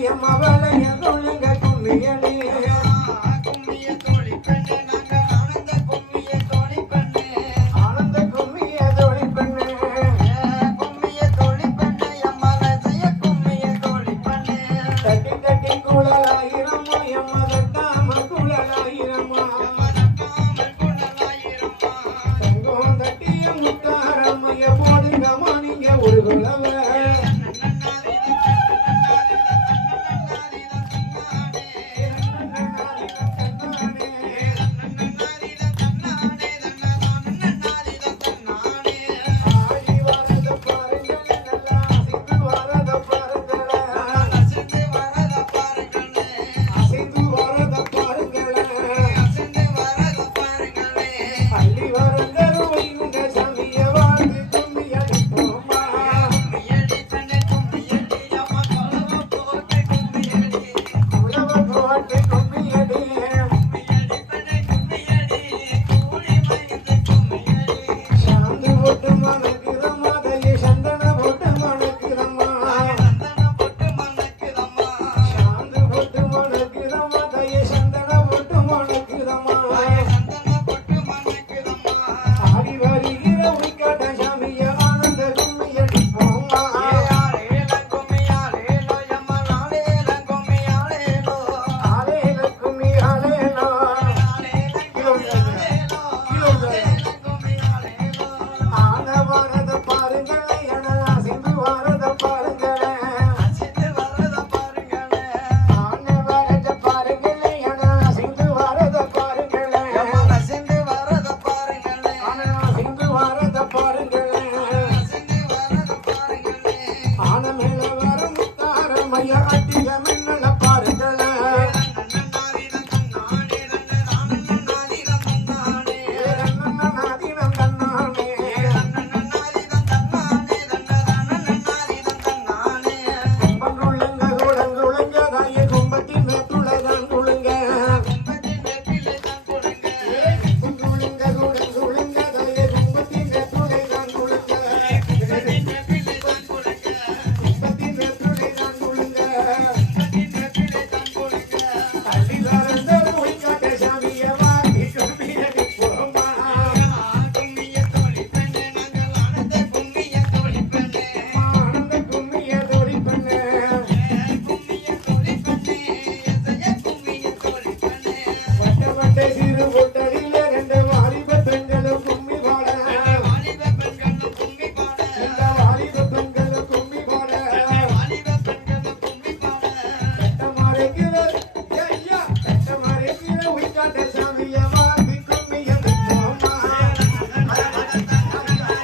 ya mabala ya